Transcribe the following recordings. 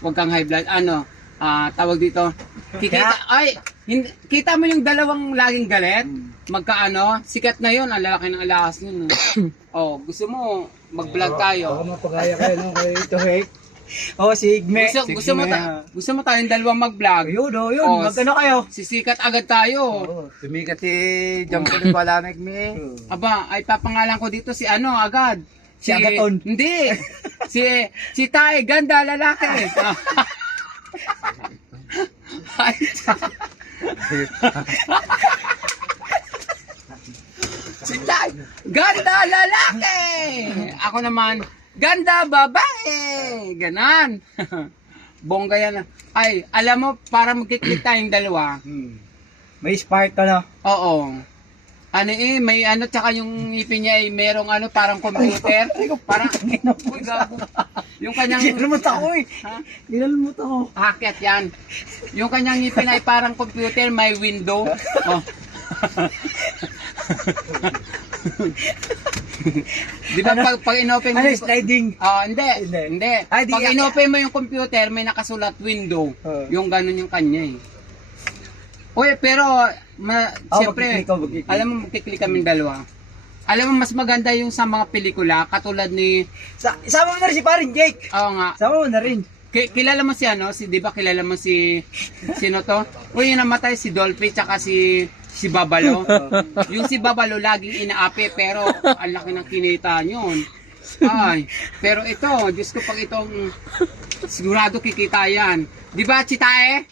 Huwag kang high blood. Ano, tawag dito. Kita mo yung dalawang laging galit? Magkaano? Sikat na yun. Ang lalaki ng alakas yun. Oh, gusto mo mag-vlog tayo? Ako mapagaya kayo nung kay Tuhek. Oh, si Igme. Gusto mo tayong dalawang mag-vlog? Yun, yun. Oh, Magkano kayo? Sisikat agad tayo. Oh, tumikat si Jampo ni Balamig me. Aba, ay papangalan ko dito si ano agad. Si Agaton. Hindi. si Tay, ganda lalaki. Ay, si Tay, ganda lalaki. Ako naman, ganda babae. Ganan. Bongga yan. Ay, alam mo, para magkiklik tayong dalawa. May spark ka na. Oo. Ano may ano, tsaka yung ngipin niya ay merong ano, parang computer. Parang, uy, gago. Yung kanyang... Ginalmut ako eh. Ha? Ginalmut ako. Hacket yan. Yung kanyang ngipin ay parang computer, may window. Oh. Di ba pag inopen mo... Ano, sliding? Hindi. Ay, di Pag yan. inopen mo yung computer, may nakasulat window. Yung ganun yung kanya eh. Uy, pero, siyempre, magkiklik. alam mo, magkiklik kami dalawa. Alam mo, mas maganda yung sa mga pelikula, katulad ni... Isama mo na rin si paring Jake. Oo nga. Isama mo na rin. Kilala mo si ano, di ba kilala mo si... Sino to? Uy, yung namatay si Dolphy, tsaka si Babalo. Yung si Babalo, laging inaapi, pero ang laki ng kinita yun. Ay, pero ito, Diyos ko, pag itong... Sigurado kikita yan. Di ba, Chitae?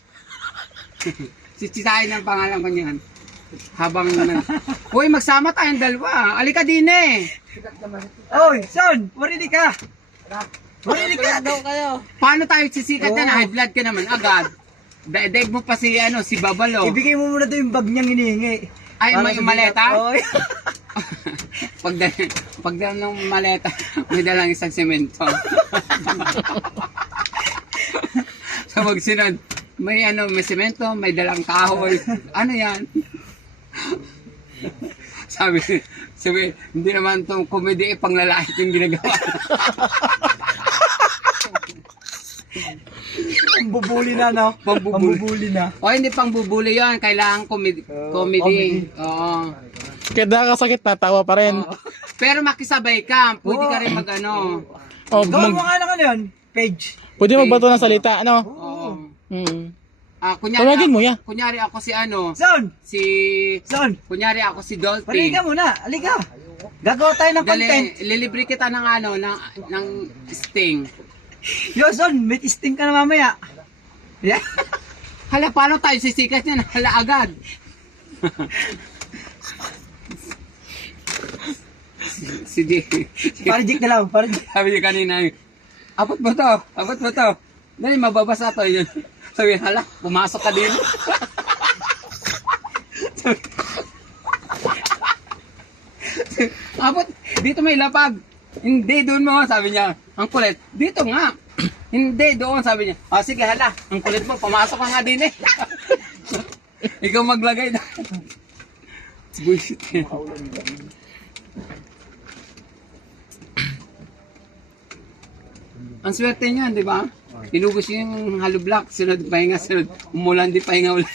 Si Chitae ng pangalan ko niyan. Habang... Uy, magsama tayong dalawa. Alika din eh. Oy, son, marinig ka. Marinig ka. daw kayo. Paano tayo sisikat na? High blood ka naman agad. Daig mo pa si Babalo. Ibigay mo muna doon yung bag niyang hinihingi. Ay, may maleta? Oy. Pagdala ng maleta, may dalang isang semento. So magsunod, may semento, may dalang kahoy. Ano yan? Sabi, hindi naman itong komedi, pang lalaki yung ginagawa. Pambubuli na, no? Pambubuli na. O, hindi pang bubuli yan. Kailangan comedy. Oo. Kaya nakakasakit, tatawa pa rin. Pero makisabay ka. Pwede ka rin mag-ano. Oh, Gawin mo nga lang ano yun? Page. pwede magbato ng salita, ano? Oo. Hmm. Kunyari, Tawagin mo yan. kunyari ako si Son! Son! Kunyari ako si Dolphy. Marinig ka muna. Halika. Gagawa tayo ng content. Lilibre kita ng ng sting. Yo, son, may sting ka na mamaya. Yeah. Hala, paano tayo sisikat yan? Hala, agad. si Para Jake na lang. Para Jake. Sabi niya kanina, abot mo to. Dali, mababasa to yun. Sabi niya, hala, pumasok ka din. Abot, dito may lapag. Hindi, doon mo. Sabi niya, ang kulit. Dito nga. Hindi, doon. Sabi niya, sige, hala, ang kulit mo, pumasok ka nga din eh. Ikaw maglagay na. Bullshit yan. Ang swerte niyan, di ba? Inubos niya yung hollow block, sunod pahinga, sunod umulan, di pahinga ulit.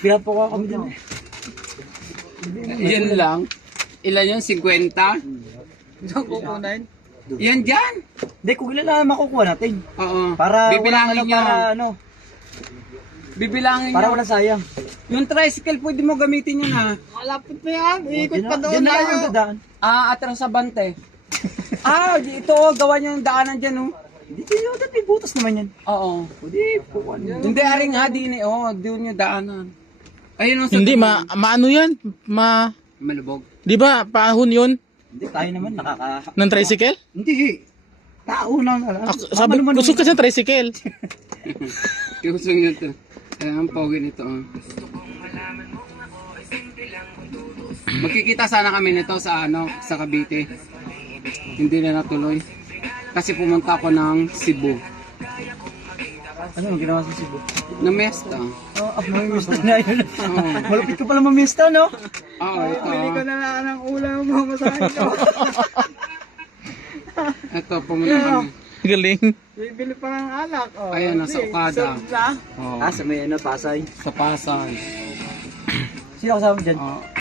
Pinapo ko kami dyan. Yan lang. Ilan yun? 50? Saan kukunan? Yan dyan. Hindi, kung ilan lang makukuha natin. Oo. Para bibilangin walang nyo. para ano. Bibilangin Para nyo. walang sayang. Yung tricycle, pwede mo gamitin yun ha. Malapit pa yan. Ikot pa doon Diyan na lang tayo. ang dadaan. Atras sa bante. Dito, gawa nyo yung daanan dyan, oh. Dito yun, dati may butas naman yan. Oo. Pwede, pukuhan yan. Hindi, aring ha, din eh. Oo, doon yung daanan. Ayun ang Hindi, maano yan? Malubog. Di ba, paahon yun Hindi, tayo naman nakaka... ng tricycle? Hindi, tao lang. Sabi, gusto kasi ng tricycle. Gusto nyo ito. Ang pogi nito, oh. Magkikita sana kami nito sa sa Cavite. Hindi na natuloy. Kasi pumunta ako ng Cebu. Ano ang ginawa sa Cebu? Namesta. Mamimista na yun. Oo. Malapit ka pala mamista, no? Oo, ito. na lang ng ulam mo, masahin ko. Ito, pumunta kami. Galing. Bibili pa ng alak. Oh. Ayan, nasa Okada. Na? Oh, Ah, sa may ano, Pasay. sa Pasay. Sino kasama dyan? Oh,